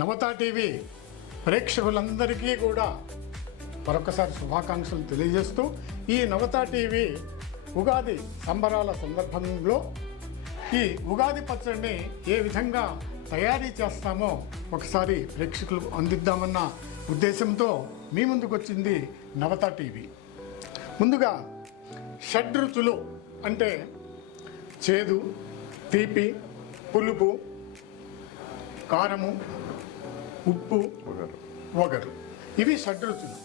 నవత TV ప్రేక్షకులందరికీ కూడా మరొకసారి శుభాకాంక్షలు తెలియజేస్తూ ఈ నవత టీవీ ఉగాది సంబరాల సందర్భంలో ఈ ఉగాది పచ్చడిని ఏ విధంగా తయారీ చేస్తామో ఒకసారి ప్రేక్షకులకు అందిద్దామన్న ఉద్దేశంతో మీ ముందుకు వచ్చింది నవత టీవీ. ముందుగా షడ్రుచులు అంటే చేదు, తీపి, పులుపు, కారము, ఉప్పు, వగరు, ఇవి షడ్రుచులు.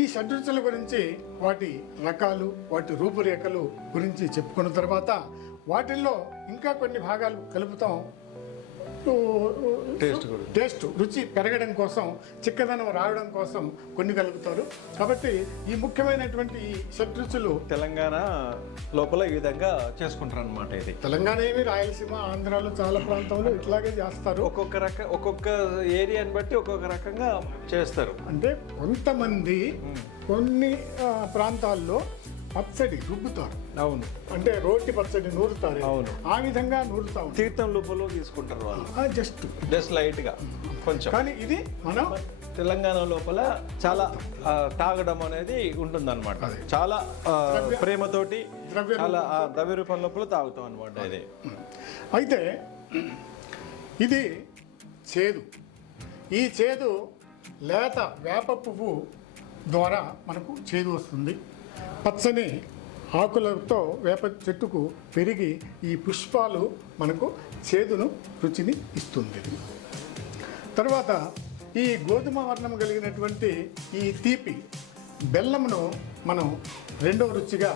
ఈ షడ్రుచుల గురించి వాటి రకాలు, వాటి రూపురేఖలు గురించి చెప్పుకున్న తర్వాత వాటిల్లో ఇంకా కొన్ని భాగాలు కలుపుతాం. టేస్ట్ రుచి పెరగడం కోసం, చిక్కదనం రావడం కోసం కొన్ని కలుపుతారు. కాబట్టి ఈ ముఖ్యమైనటువంటి ఈ షడ్రుచులు తెలంగాణ లోపల ఈ విధంగా చేసుకుంటారు అనమాట. ఇది తెలంగాణ ఏమి, రాయలసీమ, ఆంధ్రాలో చాలా ప్రాంతంలో ఇట్లాగే చేస్తారు. ఒక్కొక్క ఏరియాని బట్టి ఒక్కొక్క రకంగా చేస్తారు. అంటే కొంతమంది కొన్ని ప్రాంతాల్లో పచ్చడి రుబ్బుతారు. అవును, అంటే రోటి పచ్చడి నూరుతారు. అవును, ఆ విధంగా నూరుతా తీర్థం లోపల తీసుకుంటారు వాళ్ళు, జస్ట్ లైట్ గా కొంచెం. కానీ ఇది మనం తెలంగాణ లోపల చాలా తాగడం అనేది ఉంటుందన్నమాట. చాలా ప్రేమతోటి చాలా ద్రవ్య రూపం లోపల తాగుతాం అనమాట. ఇది అయితే ఇది చేదు. ఈ చేదు లేత వేప పువ్వు ద్వారా మనకు చేదు వస్తుంది. పచ్చని ఆకులతో వేప చెట్టుకు పెరిగి ఈ పుష్పాలు మనకు చేదును, రుచిని ఇస్తుంది. తర్వాత ఈ గోధుమ వర్ణం కలిగినటువంటి ఈ తీపి బెల్లమును మనం రెండవ రుచిగా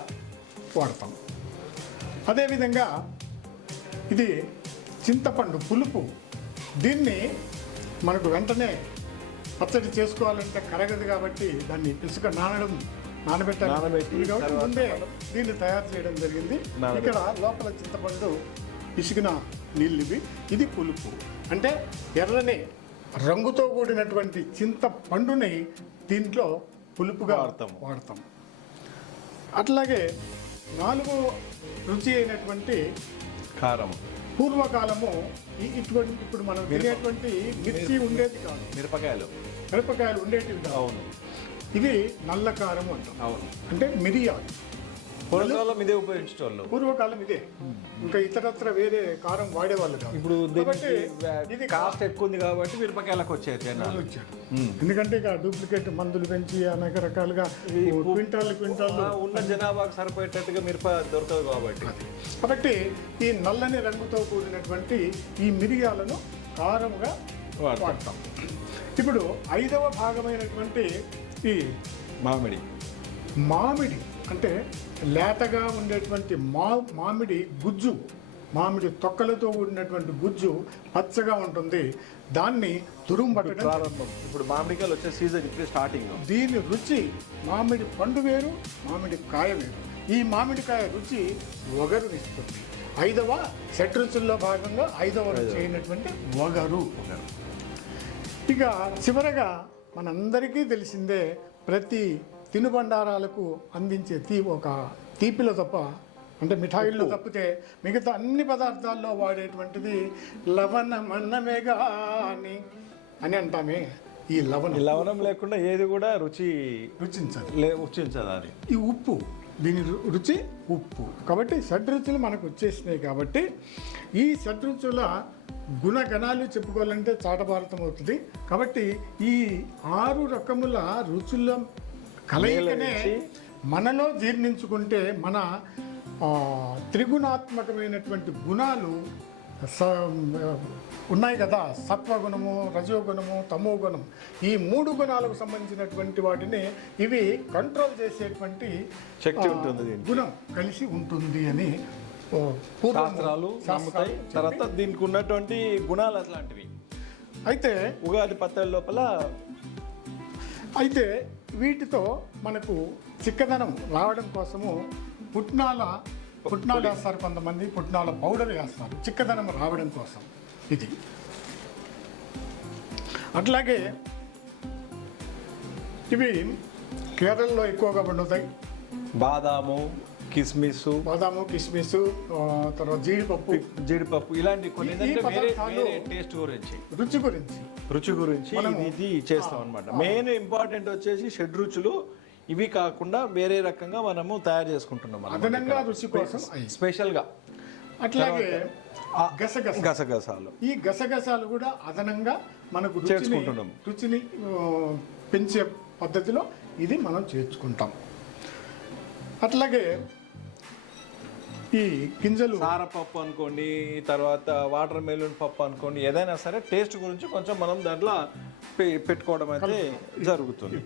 వాడతాం. అదేవిధంగా ఇది చింతపండు పులుపు. దీన్ని మనకు వెంటనే పచ్చడి చేసుకోవాలంటే కరగదు కాబట్టి దాన్ని పిసుక నానబెట్టి ముందే దీన్ని తయారు చేయడం జరిగింది. ఇక్కడ లోపల చింతపండు పిసికిన నీళ్ళు ఇవి. ఇది పులుపు అంటే ఎర్రని రంగుతో కూడినటువంటి చింతపండుని దీంట్లో పులుపుగా వాడతాం. అట్లాగే నాలుగో రుచి అయినటువంటి కారం. పూర్వకాలము ఇటువంటి ఇప్పుడు మనం తినేటువంటి మిర్చి ఉండేది కాదు, మిరపకాయలు ఉండేటివి కాదు. అవును, ఇవి నల్ల కారం అంటాం. అవును, అంటే మిరియాలు. పూర్వకాలం ఇదే ఉపయోగించేవాళ్ళు. పూర్వకాలం ఇదే, ఇంకా ఇతరత్ర వేరే కారం వాడేవాళ్ళు కాదు. ఇప్పుడు ఇది కాస్ట్ ఎక్కువ ఉంది కాబట్టి మిరపకాయలకు వచ్చారు. ఎందుకంటే ఇక డూప్లికేట్ మందులు పెంచి అనేక రకాలుగా క్వింటాల్ ఉన్న జనాభాకు సరిపోయేటట్టుగా మిరప దొరకదు కాబట్టి ఈ నల్లని రంగుతో కూడినటువంటి ఈ మిరియాలను కారంగా వాడతాం. ఇప్పుడు ఐదవ భాగమైనటువంటి ఈ మామిడి అంటే లేతగా ఉండేటువంటి మామిడి గుజ్జు, మామిడి తొక్కలతో కూడినటువంటి గుజ్జు పచ్చగా ఉంటుంది. దాన్ని తురుంబట్టడం ప్రారంభం. ఇప్పుడు మామిడికాయలు వచ్చే సీజన్ ఇప్పుడు స్టార్టింగ్. దీని రుచి మామిడి పండు వేరు, మామిడి కాయ వేరు. ఈ మామిడికాయ రుచి వగరునిస్తుంది. ఐదవ షడ్రుచుల్లో భాగంగా ఐదవ రుచి అయినటువంటి వగరు. ఇక చివరగా మనందరికీ తెలిసిందే, ప్రతి తినుబండారాలకు అందించే ఒక తీపిలో తప్ప, అంటే మిఠాయిల్లో తప్పితే మిగతా అన్ని పదార్థాల్లో వాడేటువంటిది లవణమన్నమేగా అని అంటామే. ఈ లవణం లేకుండా ఏది కూడా రుచించదు. అది ఈ ఉప్పు, దీని రుచి ఉప్పు. కాబట్టి షడ్రుచులు మనకు వచ్చేసినాయి. కాబట్టి ఈ షడ్రుచుల గుణగణాలు చెప్పుకోవాలంటే చాటభారతం అవుతుంది. కాబట్టి ఈ 6 రకముల రుచుల కలయికనే మనలో జీర్ణించుకుంటే మన త్రిగుణాత్మకమైనటువంటి గుణాలు ఉన్నాయి కదా, సత్వగుణము, రజోగుణము, తమో గుణం, ఈ 3 గుణాలకు సంబంధించినటువంటి వాటిని ఇవి కంట్రోల్ చేసేటువంటి శక్తి ఉంటుంది, గుణం కలిసి ఉంటుంది అని శాస్త్రాలు నమ్ముతాయి. తర్వాత దీనికి ఉన్నటువంటి గుణాలు అట్లాంటివి. అయితే ఉగాది పచ్చడి లోపల వీటితో మనకు చిక్కదనం రావడం కోసము పుట్నాలు వేస్తారు. కొంతమంది పుట్నాల పౌడర్ వేస్తారు చిక్కదనం రావడం కోసం. ఇది అట్లాగే ఇవి కేరళలో ఎక్కువగా పండుతాయి. బాదాము, కిస్మిస్, బాదాము, కిస్మిస్, తర్వాత జీడిపప్పు ఇలాంటి కొన్ని ఈ ఏంటంటే పదార్థాలు వేరే టేస్ట్ గురించి, రుచి గురించి ఇది చేస్తాం అనమాట. మెయిన్ ఇంపార్టెంట్ వచ్చేసి షడ్రుచులు. ఇవి కాకుండా వేరే రకంగా మనము తయారు చేసుకుంటున్నాం అదనంగా రుచి కోసం స్పెషల్ గా. అట్లాగే గసగసాలు, ఈ గసగసాలు కూడా అదనంగా మనకు చేసుకుంటున్నాం. రుచిని పెంచే పద్ధతిలో ఇది మనం చేర్చుకుంటాం. అట్లాగే ఈ గింజలు సారపప్పు అనుకోండి, తర్వాత వాటర్ మెలూన్ పప్పు అనుకోండి, ఏదైనా సరే టేస్ట్ గురించి కొంచెం మనం దాంట్లో పెట్టుకోవడం అయితే జరుగుతుంది.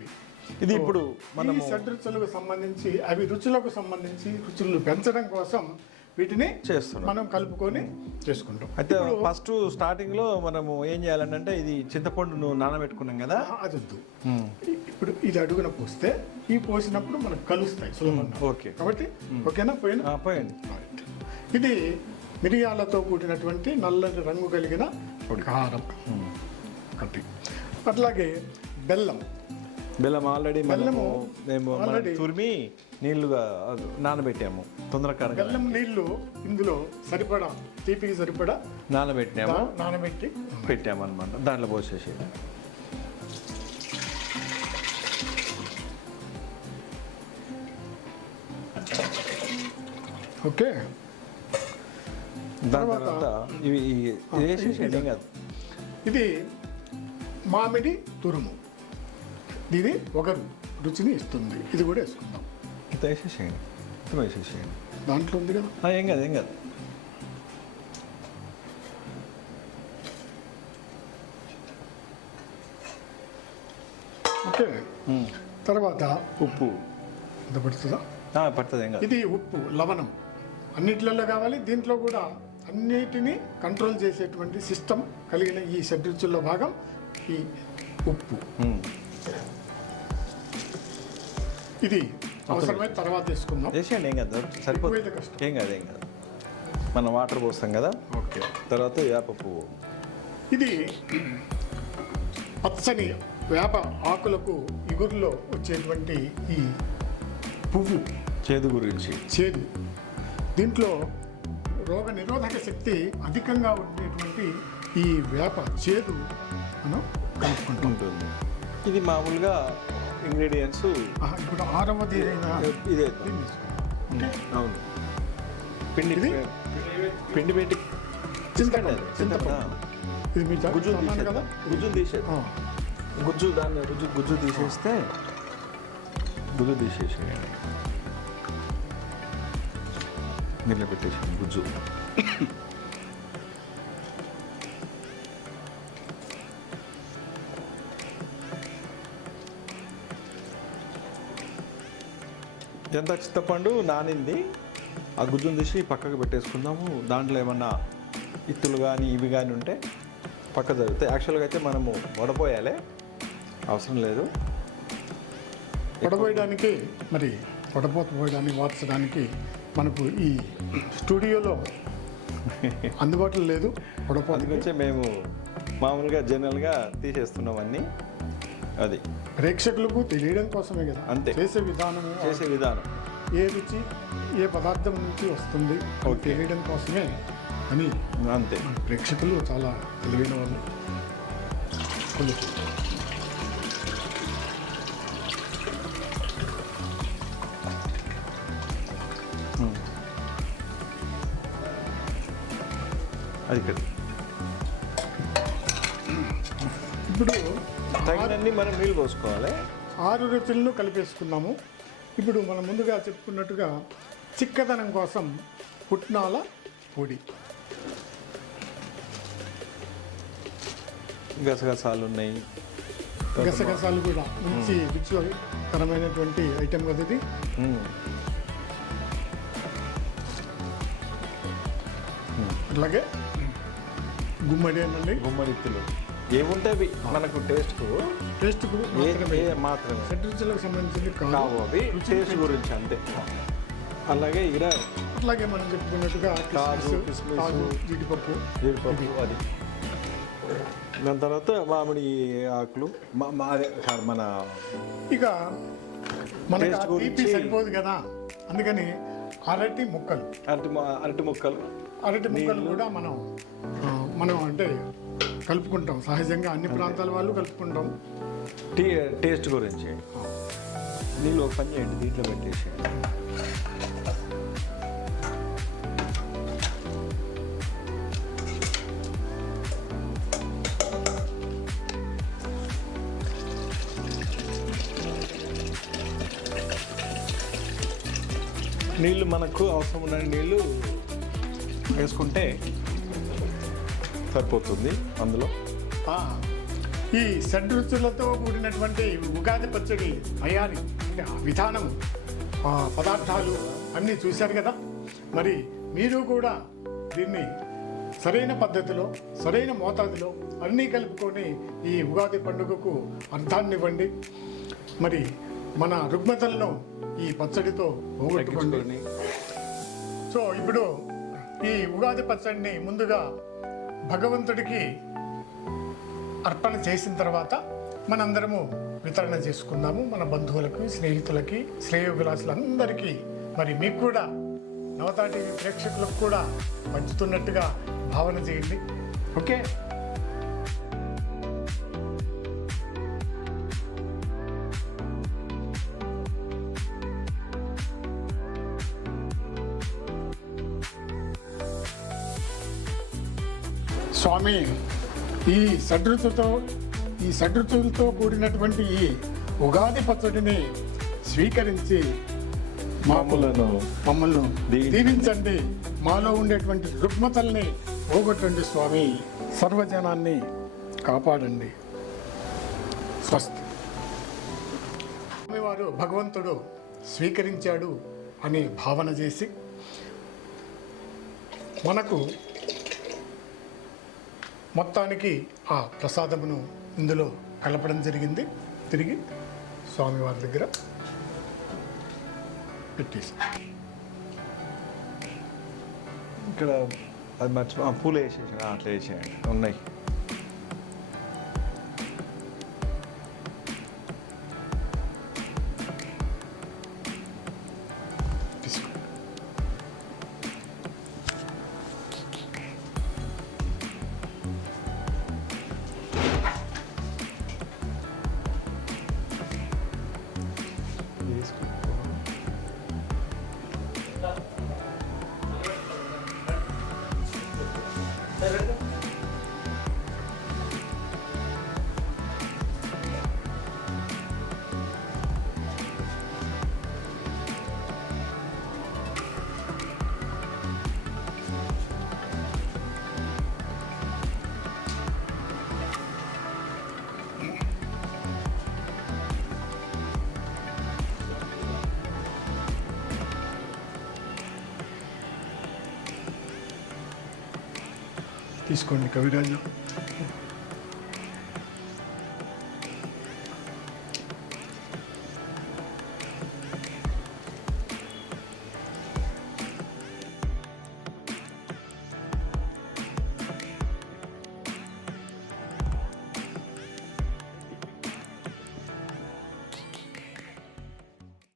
ఇది ఇప్పుడు మనం షడ్రుచులకు సంబంధించి అవి రుచులకు సంబంధించి రుచులను పెంచడం కోసం వీటిని చేస్తున్నాం, మనం కలుపుకొని చేసుకుంటాం. అయితే ఫస్ట్ స్టార్టింగ్ లో మనము ఏం చేయాలంటే ఇది చింతపండును నానబెట్టుకున్నాం కదా, అది వద్దు. ఇప్పుడు ఇది అడుగున పోస్తే ఈ పోసినప్పుడు మనకు కలుస్తాయి సులభంగా. ఓకే, కాబట్టి ఓకేనా? పోయండి. ఇది మిరియాలతో కూడినటువంటి నల్లటి రంగు కలిగిన కారం. అట్లాగే బెల్లం ఆల్రెడీ మేము తురిమి నీళ్లుగా నానబెట్టాము, తొందరగా బెల్లం నీళ్లు ఇందులో సరిపడా, తీపికి సరిపడా నానబెట్టి పెట్టామన్నమాట. దాంట్లో పోసేసి ఓకే. దాని తర్వాత ఇవి వేసేసేది కాదు. ఇది మామిడి తురుము, ఇది ఒక రుచిని ఇస్తుంది. ఇది కూడా వేసుకుందాం. వేసేసేయండి, వేసేసేయండి. దాంట్లో ఉంది కదా, ఏం కాదు. ఓకే. తర్వాత ఉప్పు ఎంత పడుతుందా? పడుతుంది, ఏం కాదు. ఇది ఉప్పు, లవణం అన్నిట్లలో కావాలి. దీంట్లో కూడా అన్నిటినీ కంట్రోల్ చేసేటువంటి సిస్టమ్ కలిగిన ఈ షడ్రుచుల్లో భాగం ఈ ఉప్పు. ఇది అవసరమైన తర్వాత వేసుకుందాం. వేసేయండి, ఏం కాదు, సరిపోతుంది. ఏం కాదు. మనం వాటర్ పోస్తాం కదా. ఓకే. తర్వాత వేప పువ్వు. ఇది పచ్చని వేప ఆకులకు ఇగురులో వచ్చేటువంటి ఈ పువ్వు, చేదు గురించి. చేదు. దీంట్లో రోగ నిరోధక శక్తి అధికంగా ఉండేటువంటి ఈ వేప చేదు మనం కలుపుకుంటూ ఉంటుంది. ఇది మామూలుగా ఇంగ్రీడియంట్స్. ఇప్పుడు 6వది ఇదే. అవును, పిండి పెట్టి చింతపండు. ఇది మీ గుజ్జు కదా, గుజ్జు తీసేది. గుజ్జు దాన్ని గుజ్జు తీసేస్తే గుజ్జు తీసేసేయండి. గిన్నె పెట్టేసి గుజ్జు. ఎంత చింతపండు నానింది, ఆ గుజ్జును తీసి పక్కకు పెట్టేసుకుందాము. దాంట్లో ఏమన్నా ఇత్తులు కానీ ఇవి కానీ ఉంటే పక్క జరుగుతాయి. యాక్చువల్గా అయితే మనము వడపోయాలి, అవసరం లేదు. వడపోయడానికి మరి వడపోయడానికి వార్చడానికి మనకు ఈ స్టూడియోలో అందుబాటులో లేదు. అందుకొచ్చే మేము మామూలుగా జనరల్గా తీసేస్తున్నాం అన్నీ. అది ప్రేక్షకులకు తెలియడం కోసమే కదా, అంతే. చేసే విధానం ఏ రుచి ఏ పదార్థం నుంచి వస్తుంది తెలియడం కోసమే అని. అంతే. ప్రేక్షకులు చాలా తెలివైన వాళ్ళు. అది ఇక్కడ ఇప్పుడు తగినన్ని మనం నీళ్ళు పోసుకోవాలి. 6 రుచులను కలిపేసుకున్నాము. ఇప్పుడు మనం ముందుగా చెప్పుకున్నట్టుగా చిక్కదనం కోసం పుట్నాల పొడి, గసగసాలు ఉన్నాయి. గసగసాలు కూడా మంచి రుచికరమైనటువంటి ఐటెం కదా ఇది. అట్లాగే గుమ్మడిత్తులు ఏముంటాయి మనకు టేస్ట్కు మాత్రమే. షడ్రుచులకు సంబంధించింది కావు, అవి టేస్ట్ గురించి అంతే. అలాగే ఇక్కడ అట్లాగే మనం చెప్పుకున్నట్టుగా కాజు, జీడిపప్పు అది. దాని తర్వాత మామిడి ఆకులు. మన ఇక మనకి తీపి సరిపోదు కదా, అందుకని అరటి ముక్కలు అరటి ముక్కలు కూడా మనం అంటే కలుపుకుంటాం. సహజంగా అన్ని ప్రాంతాల వాళ్ళు కలుపుకుంటాం. టేస్ట్ గురించి నీళ్ళు ఒక పని చేయండి, దీంట్లో పెట్టేసి నీళ్ళు మనకు అవసరం ఉన్న నీళ్ళు వేసుకుంటే సరిపోతుంది. అందులో ఈ షడ్రుచులతో కూడినటువంటి ఉగాది పచ్చడి తయారీ అంటే ఆ విధానం, పదార్థాలు అన్నీ చూశారు కదా. మరి మీరు కూడా దీన్ని సరైన పద్ధతిలో సరైన మోతాదులో అన్నీ కలుపుకొని ఈ ఉగాది పండుగకు అర్థాన్నివ్వండి. మరి మన రుగ్మతలను ఈ పచ్చడితో పోగొట్టుకోండి. సో ఇప్పుడు ఈ ఉగాది పచ్చడిని ముందుగా భగవంతుడికి అర్పణ చేసిన తర్వాత మనందరము వితరణ చేసుకుందాము. మన బంధువులకు, స్నేహితులకి, శ్రేయోభిలాషులందరికీ, మరి మీకు కూడా నవతాటి ప్రేక్షకులకు కూడా పంచుతున్నట్టుగా భావన చేయండి. ఓకే. స్వామి, ఈ షడ్రుచులతో కూడినటువంటి ఈ ఉగాది పచ్చడిని స్వీకరించి మమ్మల్ని దీవించండి. మాలో ఉండేటువంటి రుగ్మతల్ని పోగొట్టండి స్వామి. సర్వజనాన్ని కాపాడండి. స్వస్తి. స్వామివారు భగవంతుడు స్వీకరించాడు అని భావన చేసి మనకు మొత్తానికి ఆ ప్రసాదమును ఇందులో కలపడం జరిగింది. తిరిగి స్వామివారి దగ్గర పెట్టేసి ఇక్కడ అది మర్చిపో పూలు వేసేసాను. అట్లా వేసేయండి, ఉన్నాయి. తీసుకోండి కవిరాజు.